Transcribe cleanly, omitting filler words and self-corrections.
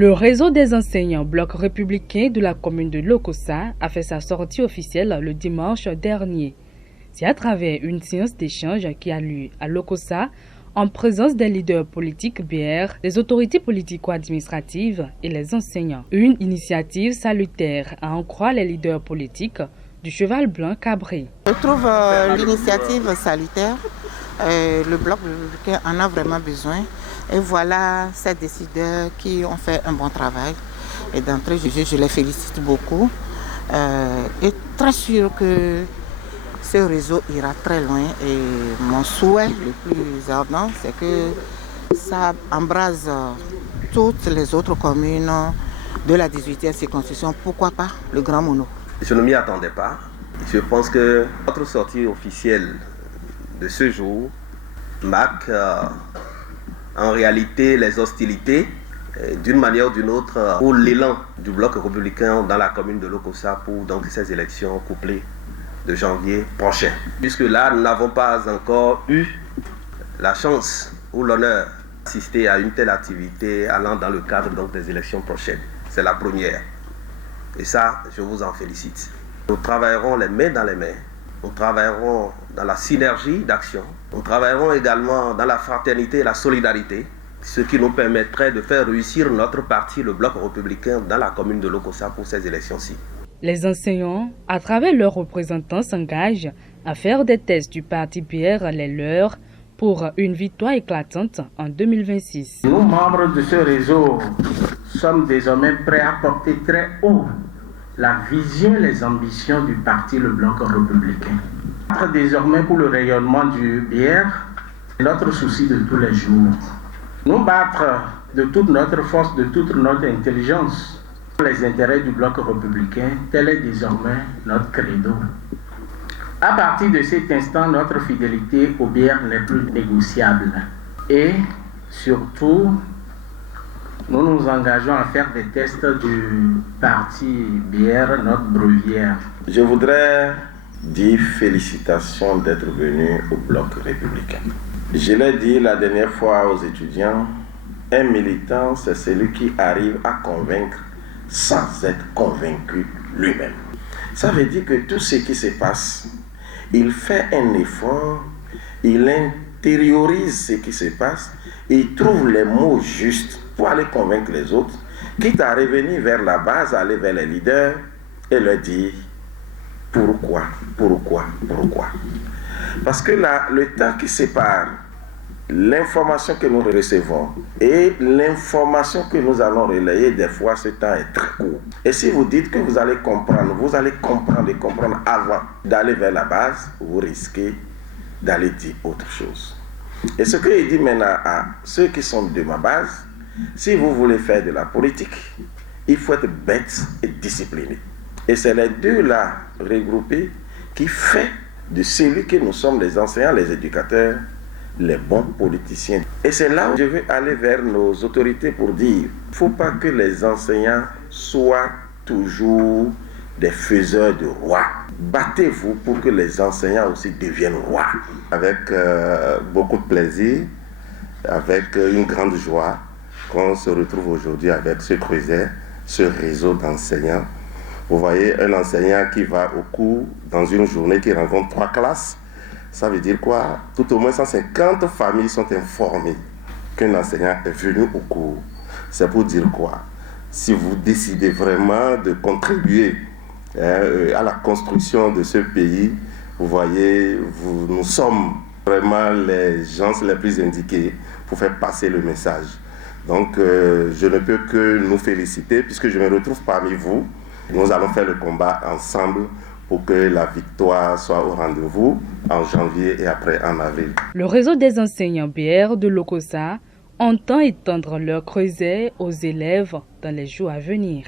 Le réseau des enseignants bloc républicain de la commune de Lokossa a fait sa sortie officielle le dimanche dernier. C'est à travers une séance d'échange qui a lieu à Lokossa en présence des leaders politiques BR, des autorités politico-administratives et les enseignants. Une initiative salutaire à en croire les leaders politiques du Cheval Blanc Cabré. Je trouve l'initiative salutaire. Le bloc républicain en a vraiment besoin. Et voilà ces décideurs qui ont fait un bon travail. Et d'entrée, je les félicite beaucoup. Et très sûr que ce réseau ira très loin. Et mon souhait le plus ardent, c'est que ça embrase toutes les autres communes de la 18e circonscription. Pourquoi pas le Grand Mono? Je ne m'y attendais pas. Je pense que notre sortie officielle de ce jour marque en réalité les hostilités d'une manière ou d'une autre pour l'élan du bloc républicain dans la commune de Lokossa pour donc ces élections couplées de janvier prochain. Puisque là, nous n'avons pas encore eu la chance ou l'honneur d'assister à une telle activité allant dans le cadre donc des élections prochaines. C'est la première. Et ça, je vous en félicite. Nous travaillerons les mains dans les mains. Nous travaillerons dans la synergie d'action. Nous travaillerons également dans la fraternité et la solidarité, ce qui nous permettrait de faire réussir notre parti, le bloc républicain, dans la commune de Lokossa pour ces élections-ci. Les enseignants, à travers leurs représentants, s'engagent à faire des tests du parti PR les leurs pour une victoire éclatante en 2026. Nous, membres de ce réseau, sommes désormais prêts à porter très haut la vision et les ambitions du parti Le Bloc républicain. Désormais pour le rayonnement du BR, notre souci de tous les jours. Nous battre de toute notre force, de toute notre intelligence pour les intérêts du Bloc républicain, tel est désormais notre credo. À partir de cet instant, notre fidélité au BR n'est plus négociable. Et surtout, nous nous engageons à faire des tests du parti BR, notre brevière. Je voudrais dire félicitations d'être venu au bloc républicain. Je l'ai dit la dernière fois aux étudiants, un militant, c'est celui qui arrive à convaincre sans être convaincu lui-même. Ça veut dire que tout ce qui se passe, il fait un effort, il intériorise ce qui se passe, il trouve les mots justes pour aller convaincre les autres, quitte à revenir vers la base, aller vers les leaders et leur dire pourquoi. Parce que là, le temps qui sépare l'information que nous recevons et l'information que nous allons relayer, des fois ce temps est très court. Et si vous dites que vous allez comprendre et comprendre avant d'aller vers la base, vous risquez d'aller dire autre chose. Et ce que je dis maintenant à ceux qui sont de ma base, si vous voulez faire de la politique, il faut être bête et discipliné. Et c'est les deux là regroupés qui fait de celui que nous sommes, les enseignants, les éducateurs, les bons politiciens. Et c'est là où je veux aller vers nos autorités pour dire, il ne faut pas que les enseignants soient toujours des faiseurs de rois. Battez-vous pour que les enseignants aussi deviennent rois. Avec beaucoup de plaisir, avec une grande joie, qu'on se retrouve aujourd'hui avec ce creuset, ce réseau d'enseignants. Vous voyez, un enseignant qui va au cours dans une journée qui rencontre 3 classes, ça veut dire quoi? Tout au moins 150 familles sont informées qu'un enseignant est venu au cours. C'est pour dire quoi? Si vous décidez vraiment de contribuer à la construction de ce pays, vous voyez, nous sommes vraiment les gens les plus indiqués pour faire passer le message. Donc, je ne peux que nous féliciter puisque je me retrouve parmi vous. Nous allons faire le combat ensemble pour que la victoire soit au rendez-vous en janvier et après en avril. Le réseau des enseignants BR de Lokossa entend étendre leur creuset aux élèves dans les jours à venir.